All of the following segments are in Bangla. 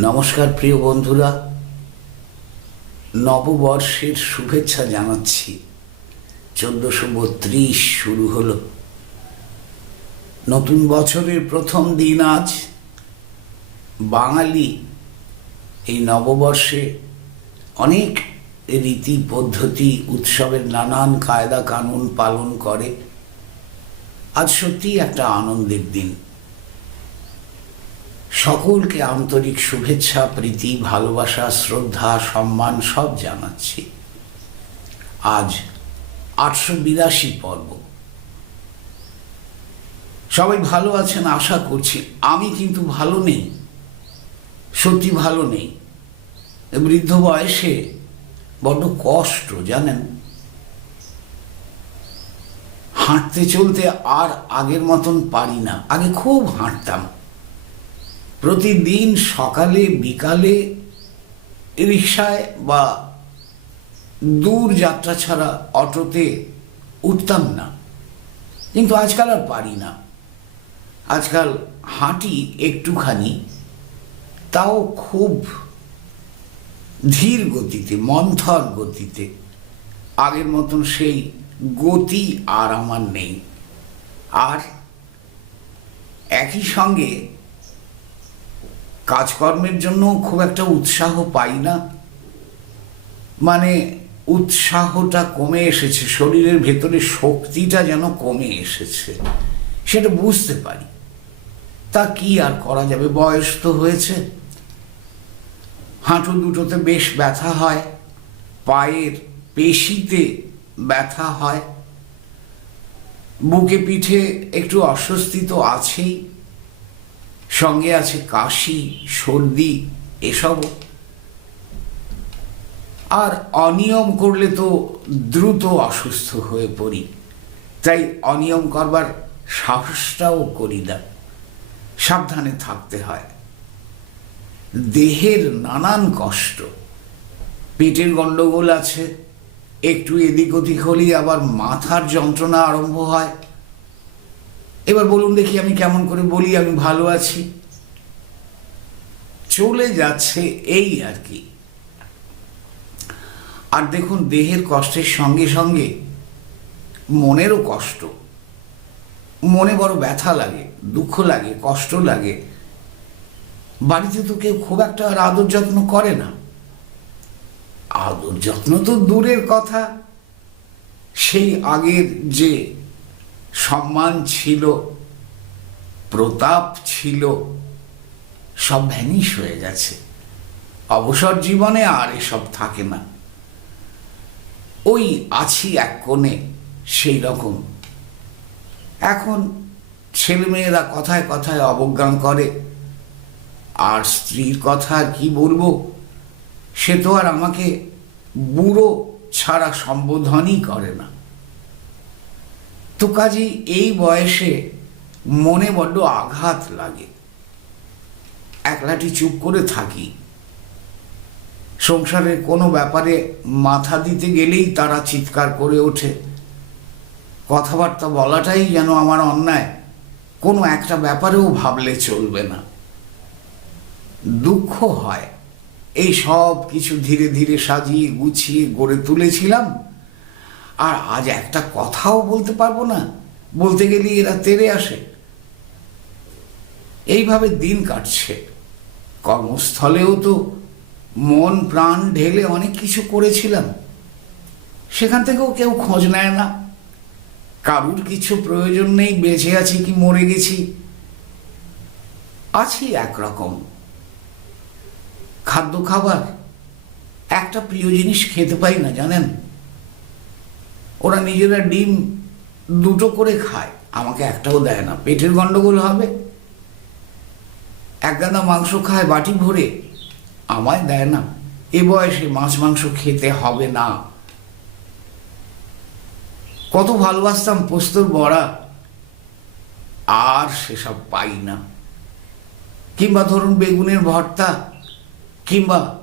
নমস্কার প্রিয় বন্ধুরা। নববর্ষের শুভেচ্ছা জানাচ্ছি। চোদ্দশো বত্রিশ শুরু হলো। নতুন বছরের প্রথম দিন আজ। বাঙালি এই নববর্ষে অনেক রীতি পদ্ধতি, উৎসবের নানান কায়দা কানুন পালন করে। আজ সত্যিই একটা আনন্দের দিন। সকলকে আন্তরিক শুভেচ্ছা, প্রীতি, ভালোবাসা, শ্রদ্ধা, সম্মান সব জানাচ্ছি। আজ আটশো বিরাশি পর্ব। সবাই ভালো আছেন? আশা করছি। আমি কিন্তু ভালো নেই। সত্যি ভালো নেই। বৃদ্ধ বয়সে বড্ড কষ্ট, জানেন? হাঁটতে চলতে আর আগের মতন পারি না। আগে খুব হাঁটতাম। প্রতিদিন সকালে, বিকালে রিক্সায় বা দূর যাত্রা ছাড়া অটোতে উঠতাম না। কিন্তু আজকাল আর পারি না। আজকাল হাঁটি একটুখানি, তাও খুব ধীর গতিতে, মন্থর গতিতে। আগের মতন সেই গতি আর আমার নেই। আর একই সঙ্গে কাজকর্মের জন্য খুব একটা উৎসাহ পাই না। মানে উৎসাহটা কমে এসেছে, শরীরের ভেতরে শক্তিটা যেন কমে এসেছে, সেটা বুঝতে পারি। তা কি আর করা যাবে? বয়স তো হয়েছে। হাঁটু দুটোতে বেশ ব্যথা হয়, পায়ের পেশিতে ব্যথা হয়। বুকে পিঠে একটু অস্বস্তি তো আছেই। সঙ্গে আছে কাশি, সর্দি এসব আর অনিয়ম করলে তো দ্রুত অসুস্থ হয়ে পড়ি। তাই অনিয়ম করবার সাহসটাও করি না। সাবধানে থাকতে হয়। দেহের নানান কষ্ট। পেটের গণ্ডগোল আছে। একটু এদিক ওদিক হলেই আবার মাথার যন্ত্রণা আরম্ভ হয়। এবার বলুন দেখি আমি কেমন করে বলি, আমি ভালো আছি। চলে যাচ্ছে এই আর কি। আর দেখুন, দেহের কষ্টের সঙ্গে সঙ্গে মনেরও কষ্ট। মনে বড় ব্যথা লাগে, দুঃখ লাগে, কষ্ট লাগে। বাড়িতে তো কেউ খুব একটা আর আদর যত্ন করে না। আদর যত্ন তো দূরের কথা। সেই আগের যে সম্মান ছিল, প্রতাপ ছিল, সব ভ্যানিশ হয়ে গেছে। অবসর জীবনে আর এসব থাকে না। ওই আছি এক কোণে সেই রকম। এখন ছেলেমেয়েরা কথায় কথায় অবজ্ঞান করে, আর স্ত্রীর কথা কি বলব? সে তো আর আমাকে বুড়ো ছাড়া সম্বোধনই করে না। তো কাজে এই বয়সে মনে বড্ড আঘাত লাগে। একলাটি চুপ করে থাকি। সংসারের কোনো ব্যাপারে মাথা দিতে গেলেই তারা চিৎকার করে ওঠে। কথাবার্তা বলাটাই যেন আমার অন্যায়। কোনো একটা ব্যাপারেও ভাবলে চলবে না। দুঃখ হয়। এই সব কিছু ধীরে ধীরে সাজিয়ে গুছিয়ে গড়ে তুলেছিলাম। আর আজ একটা কথাও বলতে পারব না। বলতে গেলে এরা তেরে আসে। এইভাবে দিন কাটছে। কর্মস্থলেও তো মন প্রাণ ঢেলে অনেক কিছু করেছিলাম। সেখান থেকেও কেউ খোঁজ নেয় না। কারুর কিছু প্রয়োজন নেই, বেঁচে আছি কি মরে গেছি। আছি একরকম। খাদ্য খাবার, একটা প্রিয় জিনিস খেতে পাই না, জানেন? ওরা নিজেরা ডিম দুটো করে খায়। আমাকে একটাও দেয় না। পেটের গন্ডগোল হবে। এক গাদা মাংস খায় বাটি ভরে, আমায় দেয় না। এ বয়সে মাছ মাংস খেতে হবে না। কত ভালোবাসতাম পোস্তর বড়া। আর সেসব পাই না। কিংবা ধরুন বেগুনের ভর্তা, কিংবা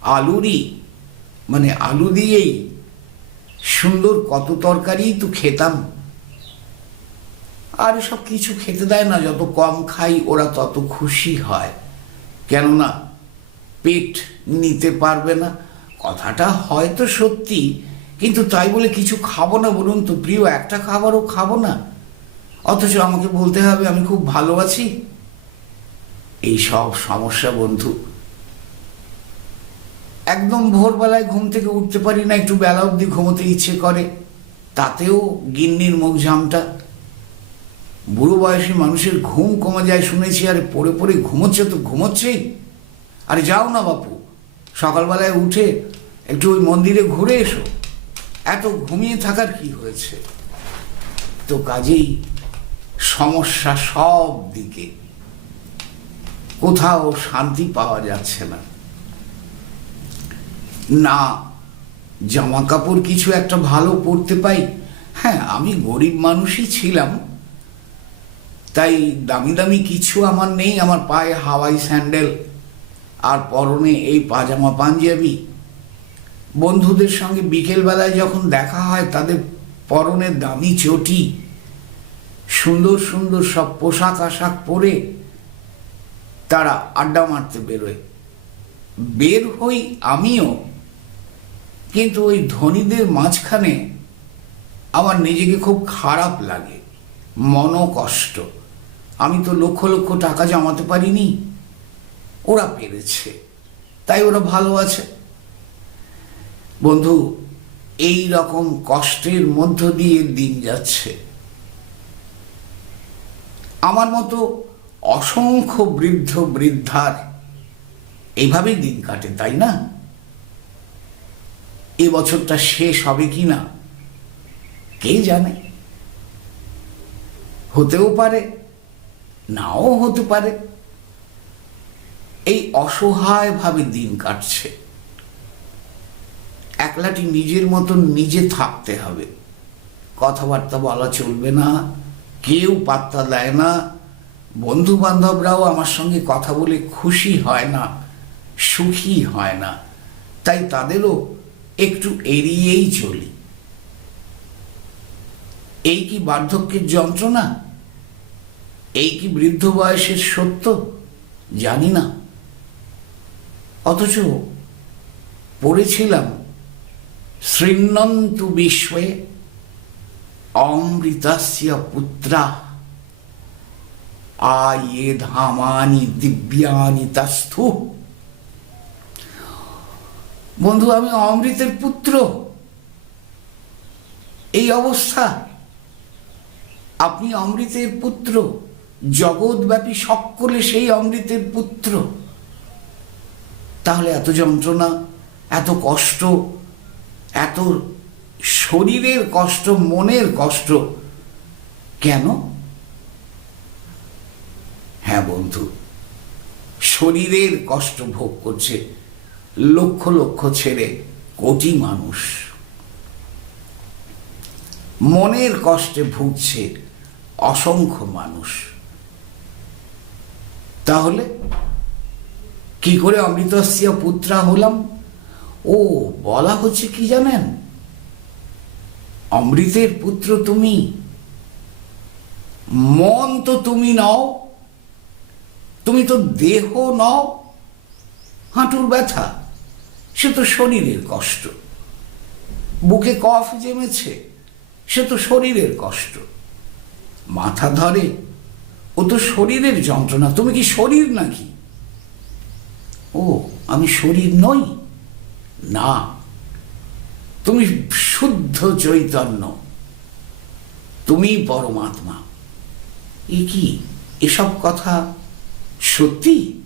আলুরই মানে আলু দিয়েই সুন্দর কত তরকারি তো খেতাম। আর সব কিছু খেতে দেয় না, যত কম খাই ওরা তত খুশি হয়। কেননা পেট নিতে পারবে না। কথাটা হয়তো সত্যি, কিন্তু তাই বলে কিছু খাব না বলুন তো, প্রিয়, একটা খাবারও খাব না। অথচ আমাকে বলতে হবে, আমি খুব ভালো আছি এই সব সমস্যা বন্ধু একদম ভোরবেলায় ঘুম থেকে উঠতে পারি না, একটু বেলা অবধি ঘুমোতে ইচ্ছে করে। তাতেও গিন্নির মুখ ঝামটা। বুড়ো বয়সী মানুষের ঘুম কমে যায় শুনেছি, আরে পড়ে পড়ে ঘুমোচ্ছে তো ঘুমোচ্ছেই। আরে যাও না বাপু, সকালবেলায় উঠে একটু ওই মন্দিরে ঘুরে এসো। এত ঘুমিয়ে থাকার কি হয়েছে? তো কাজেই সমস্যা সব দিকে। কোথাও শান্তি পাওয়া যাচ্ছে না। না জামা কাপড় কিছু একটা ভালো পরতে পাই। হ্যাঁ আমি গরিব মানুষই ছিলাম। তাই দামি দামি কিছু আমার নেই, আমার পায়ে হাওয়াই স্যান্ডেল। আর পরনে এই পাজামা পাঞ্জাবি। বন্ধুদের সঙ্গে বিকেলবেলায় যখন দেখা হয়, তাদের পরনে দামি চটি। সুন্দর সুন্দর সব পোশাক আশাক পরে তারা আড্ডা মারতে বেরোয়। বের হই আমিও। কিন্তু ওই ধনীদের মাঝখানে আমার নিজেকে খুব খারাপ লাগে মনকষ্ট আমি তো লক্ষ লক্ষ টাকা জমাতে পারিনি, ওরা পেরেছে, তাই ওরা ভালো আছে। বন্ধু, এই রকম কষ্টের মধ্য দিয়ে দিন যাচ্ছে। আমার মতো অসংখ্য বৃদ্ধ বৃদ্ধার এইভাবেই দিন কাটে, তাই না? এ বছরটা শেষ হবে কি না? কে জানে? হতেও পারে, নাও হতে পারে। এই অসহায়ভাবে দিন কাটছে। একলাটি নিজের মতন নিজে থাকতে হবে। কথাবার্তা বলা চলবে না, কেউ পাত্তা দেয় না বন্ধু বান্ধবরাও আমার সঙ্গে কথা বলে খুশি হয় না, সুখী হয় না। তাই তাদেরও একটু এড়িয়েই চলি। এই কি বার্ধক্যের যন্ত্রণা? এই কি বৃদ্ধ বয়সের সত্য? জানি না। অথচ পড়েছিলাম শৃণ্বন্তু বিশ্বে অমৃতস্য পুত্রা আয়ে ধামানি দিব্যানি তাস্থু বন্ধু, আমি অমৃতের পুত্র। এই অবস্থা। আপনি অমৃতের পুত্র, জগৎব্যাপী সকলে সেই অমৃতের পুত্র। তাহলে এত যন্ত্রণা, এত কষ্ট, এত শরীরের কষ্ট, মনের কষ্ট কেন? হ্যাঁ বন্ধু, শরীরের কষ্ট ভোগ করছে। লক্ষ লক্ষ ছেড়ে কোটি মানুষ। মনের কষ্টে ভুগছে অসংখ্য মানুষ। তাহলে কি করে অমৃতস্য পুত্রা হলাম? ও, বলা হচ্ছে কি জানেন? অমৃতের পুত্র তুমি, মন তো তুমি নও, তুমি তো দেহ নও, হাঁটুর ব্যথা। সে তো শরীরের কষ্ট। বুকে কফ জমেছে, সে তো শরীরের কষ্ট। মাথা ধরে, ও তো শরীরের যন্ত্রণা। তুমি কি শরীর নাকি? ও, আমি শরীর নই। না, তুমি শুদ্ধ চৈতন্য। তুমি পরমাত্মা। এ কি, এসব কথা সত্যি?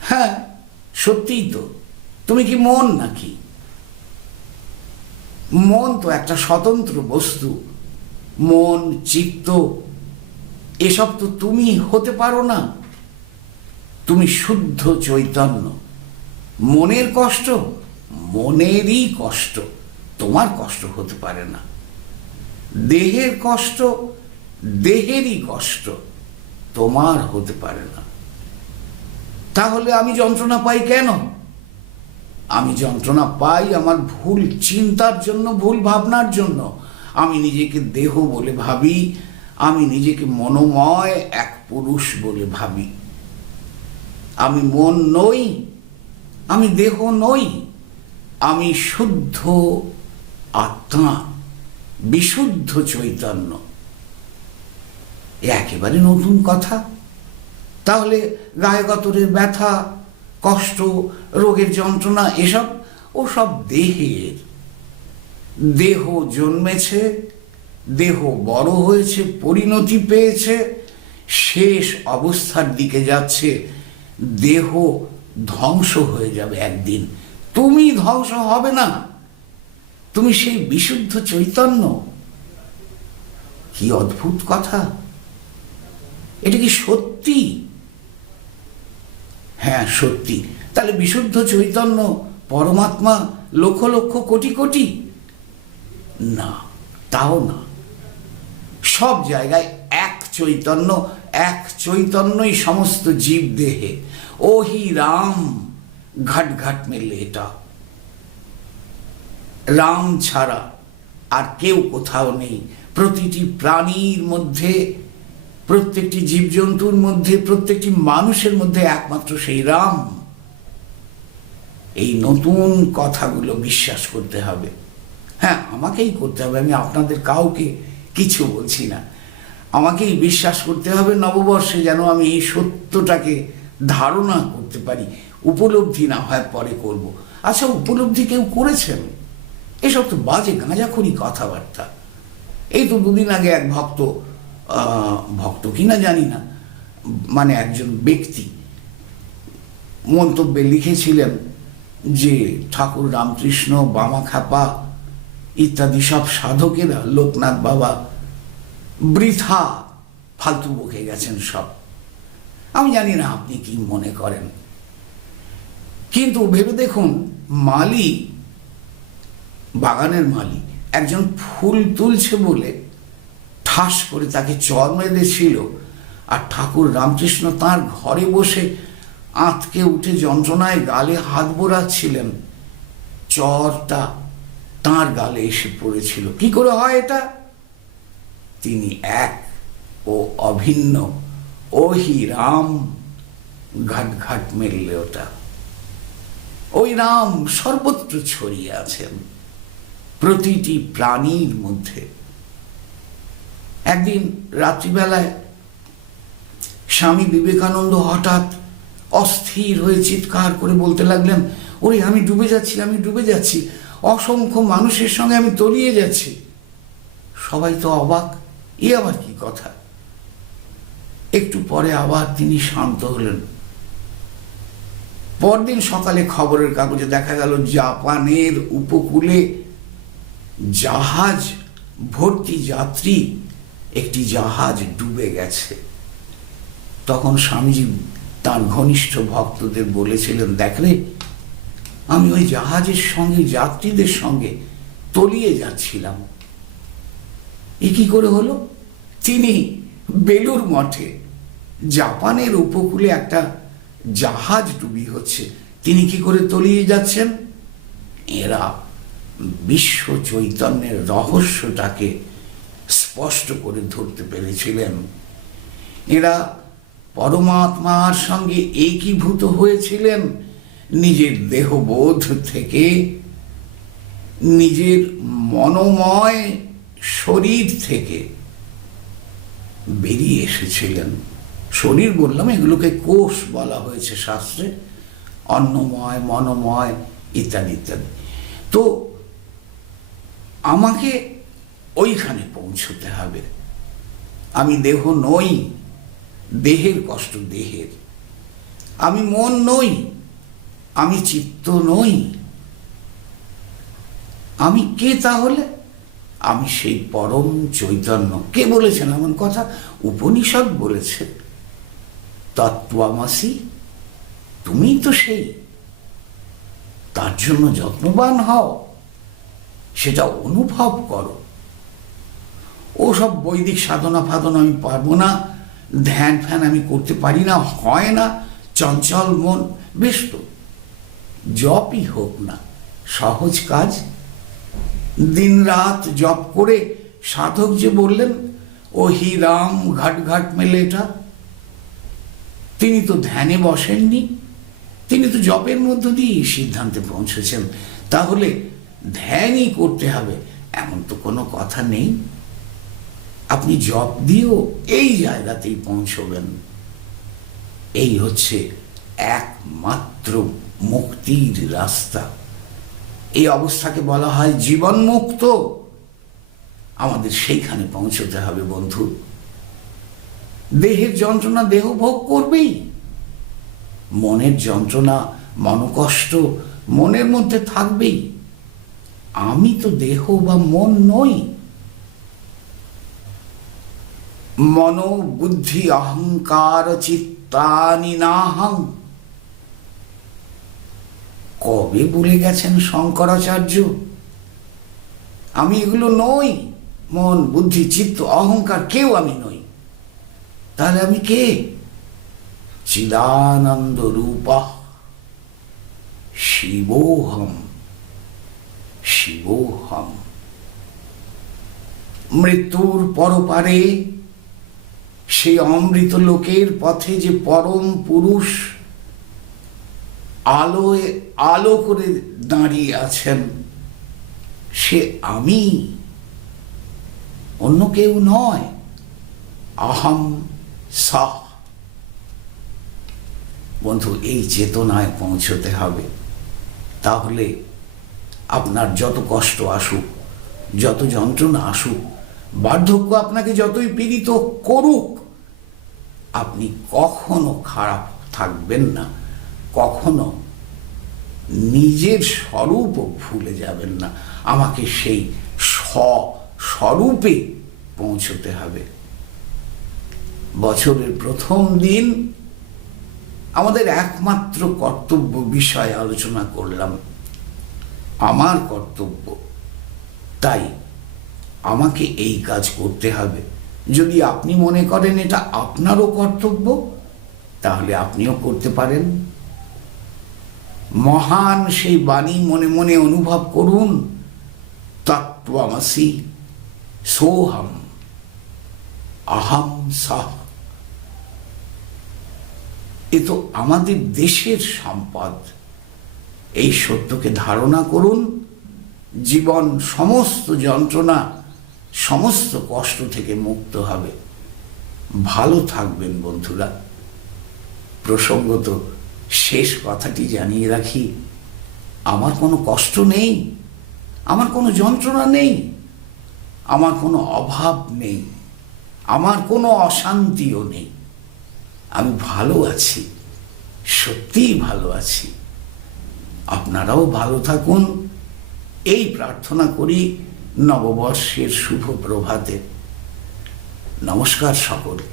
হ্যাঁ সত্যিই তো। তুমি কি মন নাকি? মন তো একটা স্বতন্ত্র বস্তু। মন, চিত্ত, এসব তো তুমি হতে পারো না। তুমি শুদ্ধ চৈতন্য। মনের কষ্ট, মনেরই কষ্ট। তোমার কষ্ট হতে পারে না। দেহের কষ্ট, দেহেরই কষ্ট। তোমার হতে পারে না। তাহলে আমি যন্ত্রণা পাই কেন? আমি যন্ত্রণা পাই আমার ভুল চিন্তার জন্য, ভুল ভাবনার জন্য। আমি নিজেকে দেহ বলে ভাবি, আমি নিজেকে মনোময় এক পুরুষ বলে ভাবি। আমি মন নই, আমি দেহ নই, আমি শুদ্ধ আত্মা, বিশুদ্ধ চৈতন্য। একেবারে নতুন কথা। তাহলে গায়ে গতরের ব্যথা, কষ্ট, রোগের যন্ত্রণা এসব ও সব দেহের। দেহ জন্মেছে, দেহ বড় হয়েছে, পরিণতি পেয়েছে, শেষ অবস্থার দিকে যাচ্ছে, দেহ ধ্বংস হয়ে যাবে একদিন। তুমি ধ্বংস হবে না। তুমি সেই বিশুদ্ধ চৈতন্য। কি অদ্ভুত কথা। এটা কি সত্যি? হ্যাঁ সত্যি। তাহলে বিশুদ্ধ চৈতন্য পরমাত্মা লক্ষ লক্ষ কোটি কোটি? না, তাও না। সব জায়গায় এক চৈতন্য, এক চৈতন্যই সমস্ত জীব দেহে। ওহি রাম, ঘাট ঘাট মেলে এটা। রাম ছাড়া আর কেউ কোথাও নেই। প্রতিটি প্রাণীর মধ্যে প্রত্যেকটি জীবজন্তুর মধ্যে, প্রত্যেকটি মানুষের মধ্যে একমাত্র সেই রাম। এই নতুন কথাগুলো বিশ্বাস করতে হবে। হ্যাঁ আমাকেই করতে হবে, আমি আপনাদের কাউকে কিছু বলছি না। আমাকেই বিশ্বাস করতে হবে নববর্ষে যেন আমি এই সত্যটাকে ধারণা করতে পারি। উপলব্ধি না হয় পরে করব। আচ্ছা উপলব্ধি কেউ করেছেন? এসব তো বাজে গাঁজাখড়ি কথাবার্তা। এই তো দুদিন আগে এক ভক্ত ভক্ত কিনা জানি না। মানে একজন ব্যক্তি মন্তব্যে লিখেছিলেন যে ঠাকুর রামকৃষ্ণ বামাখাপা ইত্যাদি সব সাধকেরা, লোকনাথ বাবা বৃথা ফালতু বকে গেছেন সব। আমি জানি না আপনি কি মনে করেন। কিন্তু ভেবে দেখুন মালি বাগানের মালি একজন ফুল তুলছে বলে ঠাস করে তাকে চর মেরেছিল আর ঠাকুর রামকৃষ্ণ তার ঘরে বসে আঁতকে উঠে যন্ত্রণায় গালে হাত বোড়াচ্ছিলেন। চরটা তার গালে এসে পড়েছিল। কি করে হয় এটা? তিনি এক ও অভিন্ন। ওহি রাম, ঘাট ঘাট মেললে ওটা। ওই রাম সর্বত্র ছড়িয়ে আছেন। প্রতিটি প্রাণীর মধ্যে। একদিন রাত্রিবেলায় স্বামী বিবেকানন্দ হঠাৎ অস্থির হয়ে চিৎকার করে বলতে লাগলেন, ওরে, আমি ডুবে যাচ্ছি, আমি ডুবে যাচ্ছি। অসংখ্য মানুষের সঙ্গে আমি তলিয়ে যাচ্ছি। সবাই তো অবাক, এ আবার কি কথা? একটু পরে আবার তিনি শান্ত হলেন। পরদিন সকালে খবরের কাগজে দেখা গেল, জাপানের উপকূলে জাহাজ ভর্তি যাত্রী একটি জাহাজ ডুবে গেছে। তখন স্বামীজি তার ঘনিষ্ঠ ভক্তদের বলেছিলেন দেখলে আমি ওই জাহাজের সঙ্গে যাত্রীদের সঙ্গে তলিয়ে যাচ্ছিলাম। এ কি করে হলো? তিনি বেলুর মঠে, জাপানের উপকূলে একটা জাহাজ ডুবি হচ্ছে। তিনি কি করে তলিয়ে যাচ্ছেন? এরা বিশ্ব চৈতন্যের রহস্যটাকে স্পষ্ট করে ধরতে পেরেছিলেন। এরা পরমাত্মার সঙ্গে একীভূত হয়েছিলেন। নিজের দেহবোধ থেকে নিজের মনোময় শরীর থেকে বেরিয়ে এসেছিলেন। শরীর বললাম, এগুলোকে কোষ বলা হয়েছে শাস্ত্রে। অন্নময়, মনোময় ইত্যাদি ইত্যাদি। তো আমাকে ওইখানে পৌঁছতে হবে। আমি দেহ নই, দেহের কষ্ট দেহের। আমি মন নই, আমি চিত্ত নই। আমি কে তাহলে? আমি সেই পরম চৈতন্য। কে বলেছেন এমন কথা? উপনিষদ বলেছে, তত্ত্বামাসি তুমি তো সেই। তার জন্য যত্নবান হও, সেটা অনুভব করো। ও সব বৈদিক সাধনা ফাধনা আমি পারব না। ধ্যান ফ্যান আমি করতে পারি না, হয় না। চঞ্চল মন, বেশ তো। জপই হোক না, সহজ কাজ। দিন রাত জপ করে সাধক যে বললেন ও হি রাম ঘাট ঘাট মেলে এটা। তিনি তো ধ্যানে বসেননি, তিনি তো জপের মধ্য দিয়েই সিদ্ধান্তে পৌঁছেছেন। তাহলে ধ্যানই করতে হবে, এমন তো কোনো কথা নেই। আপনি জপ দিয়েও এই জায়গাতেই পৌঁছবেন। এই হচ্ছে একমাত্র মুক্তির রাস্তা। এই অবস্থাকে বলা হয় জীবন মুক্ত আমাদের সেইখানে পৌঁছতে হবে বন্ধু। দেহের যন্ত্রণা দেহ ভোগ করবেই। মনের যন্ত্রণা, মনকষ্ট মনের মধ্যে থাকবেই। আমি তো দেহ বা মন নই। মন বুদ্ধি অহংকার চিত্তানি নাহং। কবে বলে গেছেন শঙ্করাচার্য? আমি এগুলো নই। মন, বুদ্ধি, চিত্ত, অহংকার, কেউ আমি নই। তাহলে আমি কে? চিদানন্দ রূপা। শিবোহম। শিবোহম। মৃত্যুর পরপারে সেই অমৃত লোকের পথে যে পরম পুরুষ আলোয় আলো করে দাঁড়িয়ে আছেন, সে আমি। অন্য কেউ নয়, আহম সাহ বন্ধু, এই চেতনায় পৌঁছতে হবে। তাহলে আপনার যত কষ্ট আসুক, যত যন্ত্রণা আসুক, বার্ধক্য আপনাকে যতই পীড়িত করুক আপনি কখনো খারাপ থাকবেন না, কখনো নিজের স্বরূপ ভুলে যাবেন না। আমাকে সেই স্বরূপে পৌঁছতে হবে। বছরের প্রথম দিন আমাদের একমাত্র কর্তব্য বিষয় আলোচনা করলাম। আমার কর্তব্য। তাই আমাকে এই কাজ করতে হবে। যদি আপনি মনে করেন এটা আপনারও কর্তব্য, তাহলে আপনিও করতে পারেন। মহান সেই বাণী মনে মনে অনুভব করুন। তত্ত্বমসি সোহম আহম সাহ। এ তো আমাদের দেশের সম্পদ। এই সত্যকে ধারণা করুন। জীবন সমস্ত যন্ত্রণা সমস্ত কষ্ট থেকে মুক্ত হবে। ভালো থাকবেন বন্ধুরা। প্রসঙ্গত শেষ কথাটি জানিয়ে রাখি, আমার কোনো কষ্ট নেই, আমার কোনো যন্ত্রণা নেই, আমার কোনো অভাব নেই, আমার কোনো অশান্তিও নেই। আমি ভালো আছি, সত্যিই ভালো আছি। আপনারাও ভালো থাকুন। এই প্রার্থনা করি নববর্ষের শুভ প্রভাতে। নমস্কার সকলকে